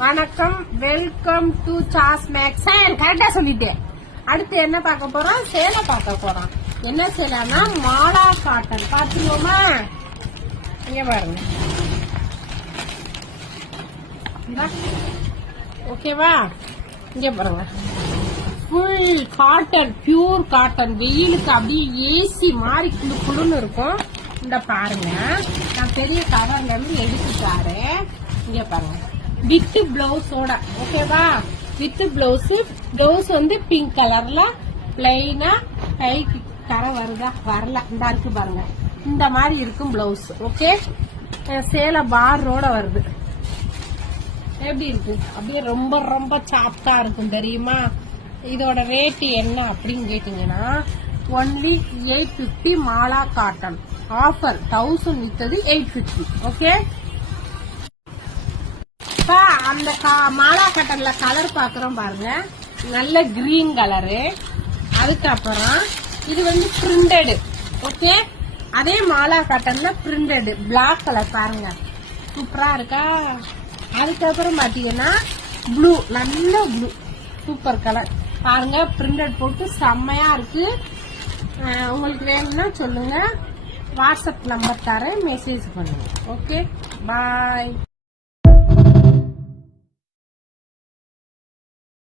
வணக்கம், welcome to sauce maths. கரெக்டா சொல்லிட்டேன். அடுத்து என்ன பார்க்க போறோம்? சேலை பார்க்க போறோம். என்ன சேலைன்னா மாலா காட்டன். பாத்துக்கோமா, இங்க பாருங்க. ஓகேவா? இங்க பாருங்க, ஃபுல் காட்டன், பியூர் காட்டன். வெயிலுக்கு அப்படியே ஏசி மாதிரி குழு குழுன்னு இருக்கும். இந்த பாருங்க, நான் பெரிய கவர்ல இருந்து எடுத்துட்டாரு. இங்க பாருங்க, வித் பிளவுஸோட. ஓகேவா? வித் பிளவுஸ் வந்து பிங்க் கலர்ல பிளைனா, கைக்கு கரை வருதா? வரல. இந்த இருக்கு பாருங்க, இந்த மாதிரி இருக்கும் பிளவுஸ். ஓகே, சேலை பார்டரோட வருது. எப்படி இருக்கு? அப்படியே ரொம்ப ரொம்ப சாப்டா இருக்கும் தெரியுமா? இதோட ரேட் என்ன அப்படின்னு கேட்டீங்கன்னா only 850. Mala cotton offer 1000 வித்தது 850. Okay, அந்த மாலா காட்டன்ல கலர் பாக்குறோம் பாருங்க, நல்ல கிரீன் கலரு. அதுக்கப்புறம் இது வந்து பிரிண்டடு. ஓகே, அதே மாலா காட்டன்ல பிரிண்டடு பிளாக் கலர் பாருங்க, சூப்பரா இருக்கா? அதுக்கப்புறம் பாத்தீங்கன்னா ப்ளூ, நல்ல ப்ளூ, சூப்பர் கலர் பாருங்க. பிரிண்டட் போட்டு செம்மையா இருக்கு. உங்களுக்கு வேணும்னா சொல்லுங்க, வாட்ஸ்அப் நம்பர் தரேன், மெசேஜ் பண்ணுங்க. ஓகே, பாய்.